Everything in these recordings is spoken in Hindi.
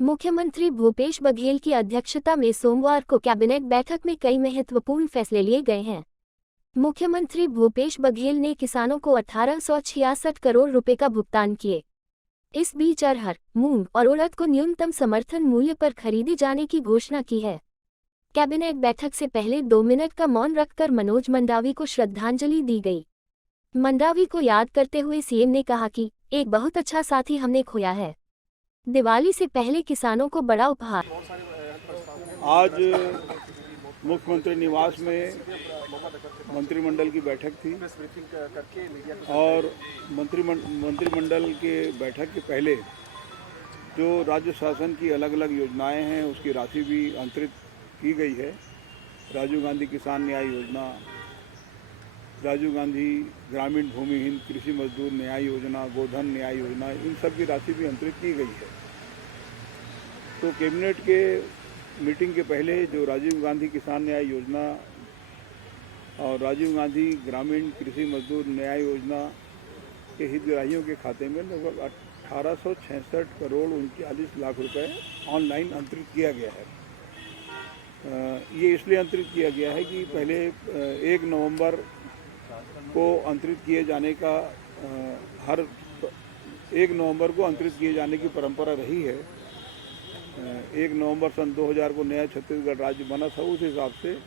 मुख्यमंत्री भूपेश बघेल की अध्यक्षता में सोमवार को कैबिनेट बैठक में कई महत्वपूर्ण फैसले लिए गए हैं। मुख्यमंत्री भूपेश बघेल ने किसानों को 1866 करोड़ रुपए का भुगतान किए। इस बीच अरहर, मूंग और उड़द को न्यूनतम समर्थन मूल्य पर खरीदे जाने की घोषणा की है। कैबिनेट बैठक से पहले 2 मिनट का मौन रखकर मनोज मंडावी को श्रद्धांजलि दी गई। मंडावी को याद करते हुए सीएम ने कहा कि एक बहुत अच्छा साथी हमने खोया है। दिवाली से पहले किसानों को बड़ा उपहार। आज मुख्यमंत्री निवास में मंत्रिमंडल की बैठक थी और मंत्रिमंडल के बैठक के पहले जो राज्य शासन की अलग अलग योजनाएं हैं उसकी राशि भी अंतरित की गई है। राजीव गांधी किसान न्याय योजना, राजीव गांधी ग्रामीण भूमिहीन कृषि मजदूर न्याय योजना, गोधन न्याय योजना, इन सब की राशि भी अंतरित की गई है। तो कैबिनेट के मीटिंग के पहले जो राजीव गांधी किसान न्याय योजना और राजीव गांधी ग्रामीण कृषि मजदूर न्याय योजना के हितग्राहियों के खाते में लगभग 1866 करोड़ 39 लाख रुपए ऑनलाइन अंतरित किया गया है। ये इसलिए अंतरित किया गया है कि पहले 1 नवंबर को अंतरित किए जाने का हर 1 नवंबर को अंतरित किए जाने की परंपरा रही है। 1 नवंबर सन 2000 को नया छत्तीसगढ़ राज्य बना था। उस हिसाब से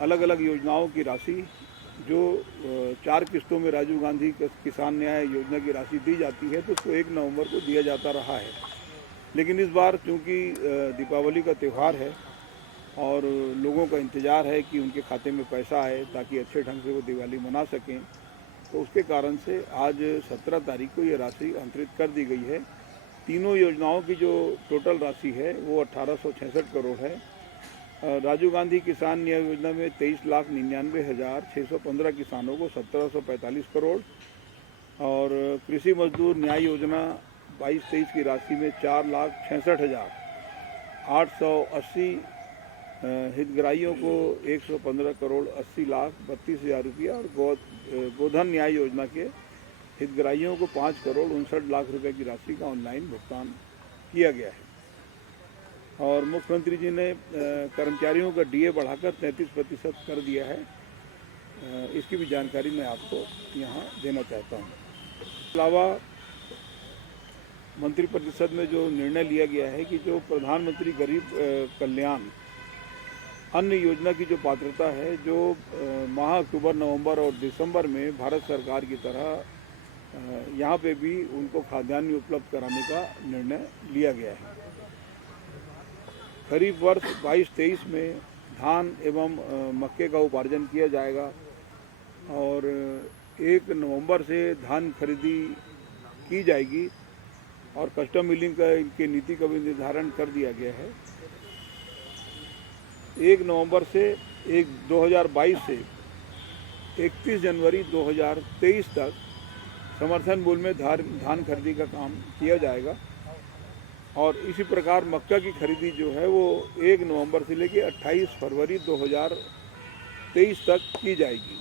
अलग अलग योजनाओं की राशि जो 4 किस्तों में राजीव गांधी किसान न्याय योजना की राशि दी जाती है तो उसको 1 नवंबर को दिया जाता रहा है। लेकिन इस बार चूँकि दीपावली का त्यौहार है और लोगों का इंतज़ार है कि उनके खाते में पैसा आए ताकि अच्छे ढंग से वो दिवाली मना सकें, तो उसके कारण से आज 17 तारीख को ये राशि अंतरित कर दी गई है। तीनों योजनाओं की जो टोटल राशि है वो 1866 करोड़ है। राजीव गांधी किसान न्याय योजना में 23,99,615 किसानों को 1745 करोड़ और कृषि मजदूर न्याय योजना 22-23 की राशि में 4,66,880 हितग्राहियों को 115 करोड़ 80 लाख 32 हज़ार रुपया और गोधन न्याय योजना के हितग्राहियों को 5 करोड़ 59 लाख रुपए की राशि का ऑनलाइन भुगतान किया गया है। और मुख्यमंत्री जी ने कर्मचारियों का डीए बढ़ाकर 33% कर दिया है। इसकी भी जानकारी मैं आपको यहाँ देना चाहता हूँ। इसके अलावा मंत्रिपरिषद में जो निर्णय लिया गया है कि जो प्रधानमंत्री गरीब कल्याण अन्न योजना की जो पात्रता है, जो माह अक्टूबर, नवंबर और दिसंबर में भारत सरकार की तरह यहाँ पे भी उनको खाद्यान्न उपलब्ध कराने का निर्णय लिया गया है। खरीफ वर्ष 22-23 में धान एवं मक्के का उपार्जन किया जाएगा और 1 नवंबर से धान खरीदी की जाएगी और कस्टम मिलिंग का इनकी नीति का भी निर्धारण कर दिया गया है। 1 नवंबर से 2022 से 31 जनवरी 2023 तक समर्थन मूल्य में धान खरीदी का काम किया जाएगा और इसी प्रकार मक्का की खरीदी जो है वो 1 नवंबर से लेकर 28 फरवरी 2023 तक की जाएगी।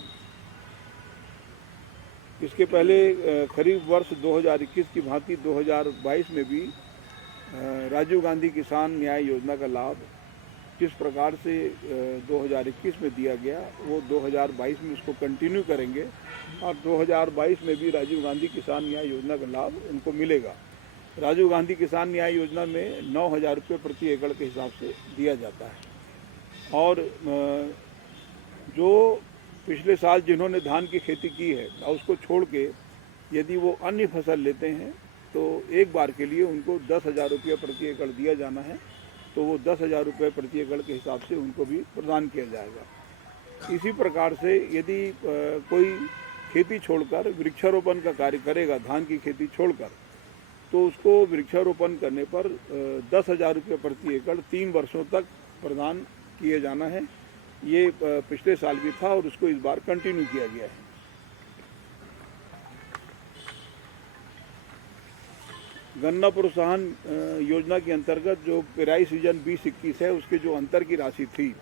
इसके पहले खरीफ वर्ष 2021 की भांति 2022 में भी राजीव गांधी किसान न्याय योजना का लाभ किस प्रकार से 2021 में दिया गया वो 2022 में उसको कंटिन्यू करेंगे और 2022 में भी राजीव गांधी किसान न्याय योजना का लाभ उनको मिलेगा। राजीव गांधी किसान न्याय योजना में 9,000 रुपये प्रति एकड़ के हिसाब से दिया जाता है और जो पिछले साल जिन्होंने धान की खेती की है उसको छोड़ के यदि वो अन्य फसल लेते हैं तो एक बार के लिए उनको 10,000 रुपये प्रति एकड़ दिया जाना है, तो वो 10,000 रुपये प्रति एकड़ के हिसाब से उनको भी प्रदान किया जाएगा। इसी प्रकार से यदि कोई खेती छोड़कर वृक्षारोपण का कार्य करेगा, धान की खेती छोड़कर, तो उसको वृक्षारोपण करने पर 10,000 रुपये प्रति एकड़ 3 वर्षों तक प्रदान किए जाना है। ये पिछले साल भी था और उसको इस बार कंटिन्यू किया गया है। गन्ना प्रोत्साहन योजना के अंतर्गत जो पेराई सीजन 2021 है उसके जो अंतर की राशि थी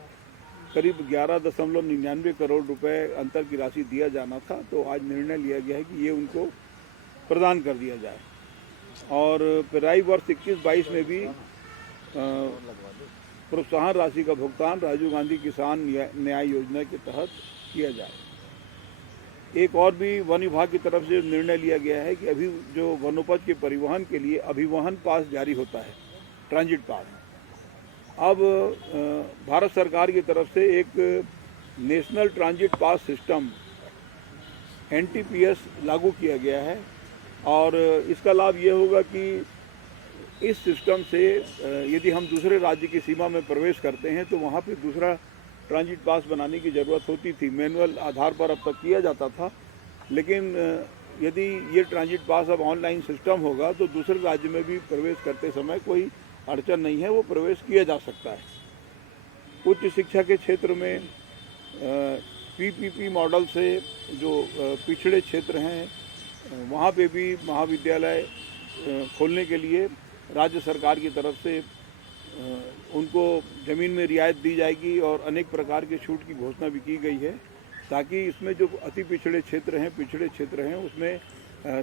करीब 11.99 करोड़ रुपए अंतर की राशि दिया जाना था, तो आज निर्णय लिया गया है कि ये उनको प्रदान कर दिया जाए। और पेराई वर्ष 21-22 में भी प्रोत्साहन राशि का भुगतान राजीव गांधी किसान न्याय योजना के तहत किया जाए। एक और भी वन विभाग की तरफ से निर्णय लिया गया है कि अभी जो वनोपज के परिवहन के लिए अभिवहन पास जारी होता है, ट्रांजिट पास, अब भारत सरकार की तरफ से एक national transit pass system NTPS लागू किया गया है और इसका लाभ ये होगा कि इस सिस्टम से यदि हम दूसरे राज्य की सीमा में प्रवेश करते हैं तो वहाँ पे दूसरा ट्रांजिट पास बनाने की ज़रूरत होती थी। मैनुअल आधार पर अब तक किया जाता था, लेकिन यदि ये ट्रांजिट पास अब ऑनलाइन सिस्टम होगा तो दूसरे राज्य में भी प्रवेश करते समय कोई अड़चन नहीं है, वो प्रवेश किया जा सकता है। उच्च शिक्षा के क्षेत्र में PPP मॉडल से जो पिछड़े क्षेत्र हैं वहाँ पे भी महाविद्यालय खोलने के लिए राज्य सरकार की तरफ से उनको ज़मीन में रियायत दी जाएगी और अनेक प्रकार के छूट की घोषणा भी की गई है, ताकि इसमें जो अति पिछड़े क्षेत्र हैं उसमें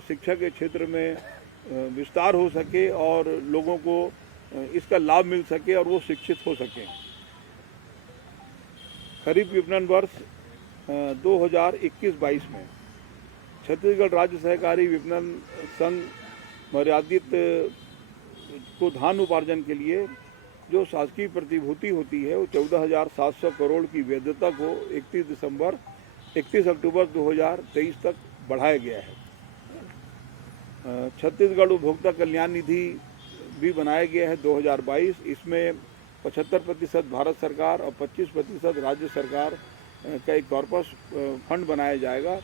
शिक्षा के क्षेत्र में विस्तार हो सके और लोगों को इसका लाभ मिल सके और वो शिक्षित हो सकें। खरीफ विपणन वर्ष 2021-22 में छत्तीसगढ़ राज्य सहकारी विपणन संघ मर्यादित को धान उपार्जन के लिए जो शासकीय प्रतिभूति होती है वो 14,700 करोड़ की वैधता को 31 अक्टूबर 2023 तक बढ़ाया गया है। छत्तीसगढ़ उपभोक्ता कल्याण निधि भी बनाया गया है 2022। इसमें 75% भारत सरकार और 25% राज्य सरकार का एक कॉर्पस फंड बनाया जाएगा,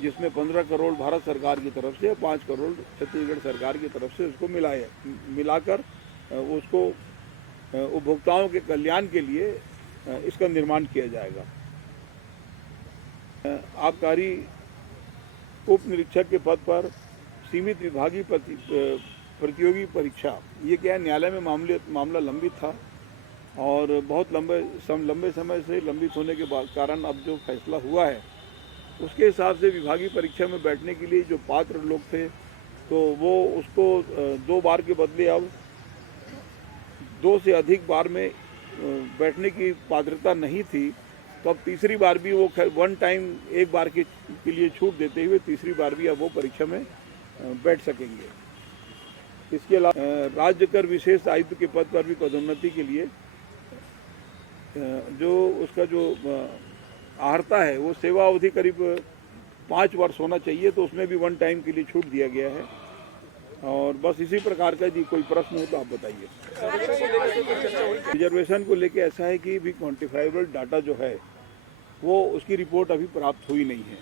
जिसमें 15 करोड़ भारत सरकार की तरफ से 5 करोड़ छत्तीसगढ़ सरकार की तरफ से उसको मिलाकर उसको उपभोक्ताओं के कल्याण के लिए इसका निर्माण किया जाएगा। आबकारी उप निरीक्षक के पद पर सीमित विभागीय प्रतियोगी परीक्षा, ये क्या है, न्यायालय में मामला लंबित था और बहुत लंबे समय से लंबित होने के कारण अब जो फैसला हुआ है उसके हिसाब से विभागीय परीक्षा में बैठने के लिए जो पात्र लोग थे तो वो उसको 2 बार के बदले अब 2 से अधिक बार में बैठने की पात्रता नहीं थी, तो अब तीसरी बार भी वो वन टाइम एक बार के लिए छूट देते हुए तीसरी बार भी अब वो परीक्षा में बैठ सकेंगे। इसके अलावा राज्य कर विशेष आयुक्त के पद पर भी पदोन्नति के लिए जो उसका जो आहर्ता है वो सेवा अवधि करीब 5 वर्ष होना चाहिए, तो उसमें भी वन टाइम के लिए छूट दिया गया है। और बस इसी प्रकार का यदि कोई प्रश्न हो तो आप बताइए। रिजर्वेशन को लेके ऐसा है कि भी क्वान्टिफाइबल डाटा जो है वो उसकी रिपोर्ट अभी प्राप्त हुई नहीं है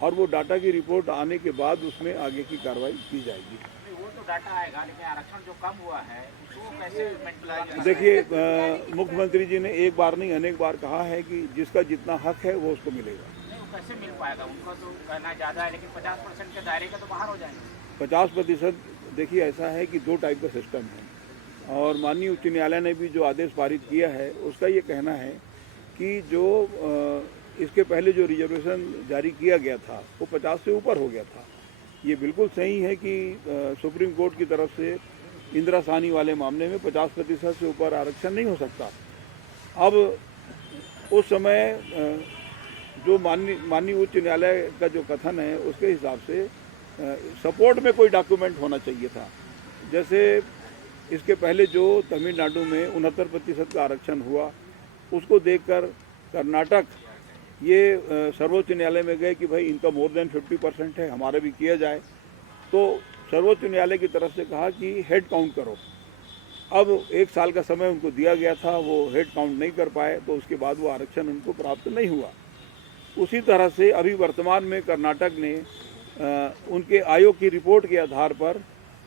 और वो डाटा की रिपोर्ट आने के बाद उसमें आगे की कार्रवाई की जाएगी। वो तो डाटा आएगा, लेकिन आरक्षण जो कम हुआ है उसको कैसे? देखिए, मुख्यमंत्री जी ने एक बार नहीं अनेक बार कहा है कि जिसका जितना हक है वो उसको मिलेगा। नहीं, वो कैसे मिल पाएगा? उनका तो कहना ज़्यादा है, लेकिन 50% के दायरे का तो बाहर हो जाएंगे। 50%, देखिए ऐसा है कि 2 टाइप का सिस्टम है और माननीय उच्च न्यायालय ने भी जो आदेश पारित किया है उसका ये कहना है कि जो इसके पहले जो रिजर्वेशन जारी किया गया था वो 50 से ऊपर हो गया था। ये बिल्कुल सही है कि सुप्रीम कोर्ट की तरफ से इंदिरा साहनी वाले मामले में 50% से ऊपर आरक्षण नहीं हो सकता। अब उस समय जो माननीय उच्च न्यायालय का जो कथन है उसके हिसाब से सपोर्ट में कोई डॉक्यूमेंट होना चाहिए था। जैसे इसके पहले जो तमिलनाडु में 69% का आरक्षण हुआ उसको देखकर कर्नाटक ये सर्वोच्च न्यायालय में गए कि भाई इनका मोर देन 50% है, हमारा भी किया जाए। तो सर्वोच्च न्यायालय की तरफ से कहा कि हेड काउंट करो। अब 1 साल का समय उनको दिया गया था, वो हेड काउंट नहीं कर पाए, तो उसके बाद वो आरक्षण उनको प्राप्त नहीं हुआ। उसी तरह से अभी वर्तमान में कर्नाटक ने उनके आयोग की रिपोर्ट के आधार पर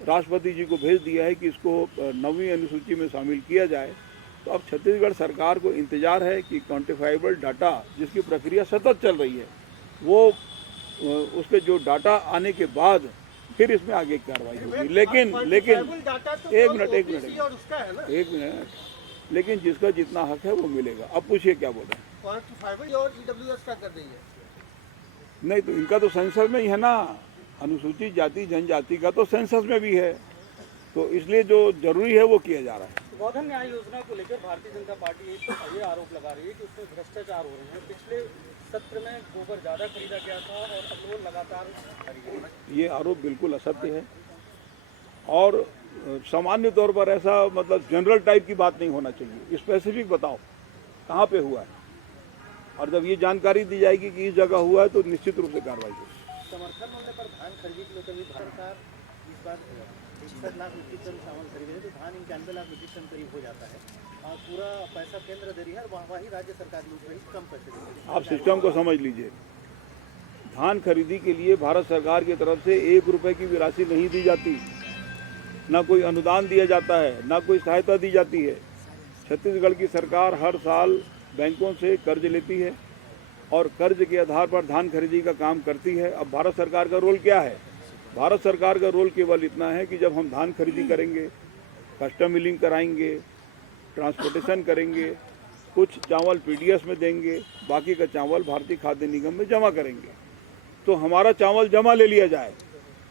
राष्ट्रपति जी को भेज दिया है कि इसको 9वीं अनुसूची में शामिल किया जाए। तो अब छत्तीसगढ़ सरकार को इंतजार है कि क्वान्टिफाइबल डाटा जिसकी प्रक्रिया सतत चल रही है वो उसके जो डाटा आने के बाद फिर इसमें आगे कार्रवाई होगी। लेकिन एक मिनट, लेकिन जिसका जितना हक है वो मिलेगा। अब पूछिए क्या बोल रहे हैं? नहीं, तो इनका तो सेंसस में ही है ना, अनुसूचित जाति जनजाति का तो सेंसस में भी है। तो इसलिए जो जरूरी है वो किया जा रहा है। गोधन न्याय योजना को लेकर भारतीय जनता पार्टी ये आरोप लगा रही है कि उसमें भ्रष्टाचार हो रहे हैं। पिछले सत्र में गोबर ज़्यादा खरीदा गया था और अब वो लगातार ये आरोप बिल्कुल असत्य है और सामान्य तौर पर ऐसा मतलब जनरल टाइप की बात नहीं होना चाहिए। स्पेसिफिक बताओ कहाँ पे हुआ है, और जब ये जानकारी दी जाएगी कि इस जगह हुआ है तो निश्चित रूप से कार्रवाई होगी। समर्थन मूल्य पर धान खरीदी के लेकर भी सरकार इस बार 61 लाख मीट्रिक टन चावल खरीद रही है, तो धान 91 लाख मीट्रिक टन करीब हो जाता है और पूरा पैसा केंद्र दे रही है और वही राज्य सरकार लूट रही कम पैसे दे रही है। आप सिस्टम को समझ लीजिए। धान खरीदी के लिए भारत सरकार की तरफ से 1 रुपए की भी राशि नहीं दी जाती, ना कोई अनुदान दिया जाता है, ना कोई सहायता दी जाती है। छत्तीसगढ़ की सरकार हर साल बैंकों से कर्ज लेती है और कर्ज के आधार पर धान खरीदी का काम करती है। अब भारत सरकार का रोल क्या है? भारत सरकार का रोल केवल इतना है कि जब हम धान खरीदी करेंगे, कस्टम मिलिंग कराएंगे, ट्रांसपोर्टेशन करेंगे, कुछ चावल पीडीएस में देंगे, बाकी का चावल भारतीय खाद्य निगम में जमा करेंगे, तो हमारा चावल जमा ले लिया जाए,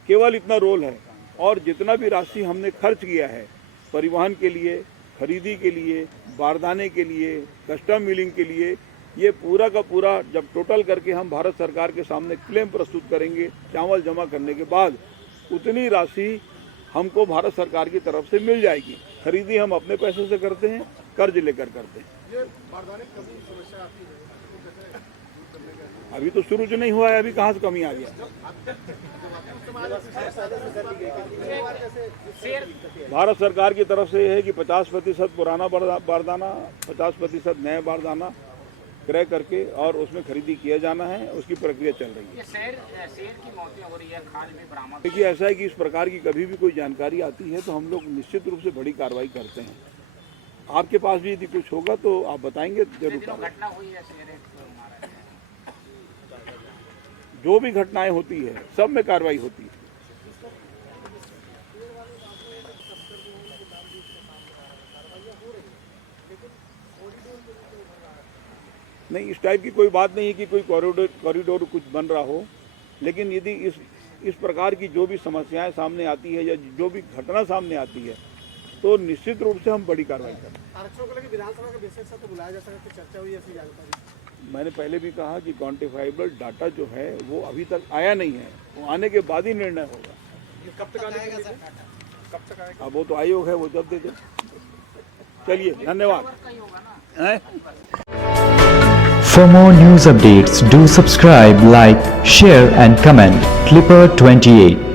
केवल इतना रोल है। और जितना भी राशि हमने खर्च किया है परिवहन के लिए, खरीदी के लिए, बारदाने के लिए, कस्टम मिलिंग के लिए, ये पूरा का पूरा जब टोटल करके हम भारत सरकार के सामने क्लेम प्रस्तुत करेंगे चावल जमा करने के बाद, उतनी राशि हमको भारत सरकार की तरफ से मिल जाएगी। खरीदी हम अपने पैसे से करते हैं, कर्ज लेकर करते हैं। अभी तो शुरू जो नहीं हुआ है, अभी कहाँ से कमी आ गया? भारत सरकार की तरफ से है कि 50% पुराना बारदाना, 50% नया बारदाना क्रय करके और उसमें खरीदी किया जाना है। उसकी प्रक्रिया चल रही है। ये शेर की मौतें हो रही है, खाल में बरामद। देखिए, ऐसा है कि इस प्रकार की कभी भी कोई जानकारी आती है तो हम लोग निश्चित रूप से बड़ी कार्रवाई करते हैं। आपके पास भी यदि कुछ होगा तो आप बताएंगे जरूर। घटना हुई है, शेर मारा है। जो भी घटनाएं होती है सब में कार्रवाई होती है। नहीं, इस टाइप की कोई बात नहीं है कि कोई कॉरिडोर कुछ बन रहा हो, लेकिन यदि इस प्रकार की जो भी समस्याएं सामने आती है या जो भी घटना सामने आती है तो निश्चित रूप से हम बड़ी कार्रवाई करें। आरक्षकों को लेकर विधानसभा का विशेष सत्र बुलाया जा सकता है, चर्चा हुई ऐसी जानकारी? मैंने पहले भी कहा कि क्वान्टिफाइबल डाटा जो है वो अभी तक आया नहीं है, वो आने के बाद ही निर्णय होगा। कब तक आएगा सर? कब तक आएगा? अब वो तो आयोग है, वो जब दे दे। चलिए, धन्यवाद। For more news updates, do subscribe, like, share and comment. Clipper 28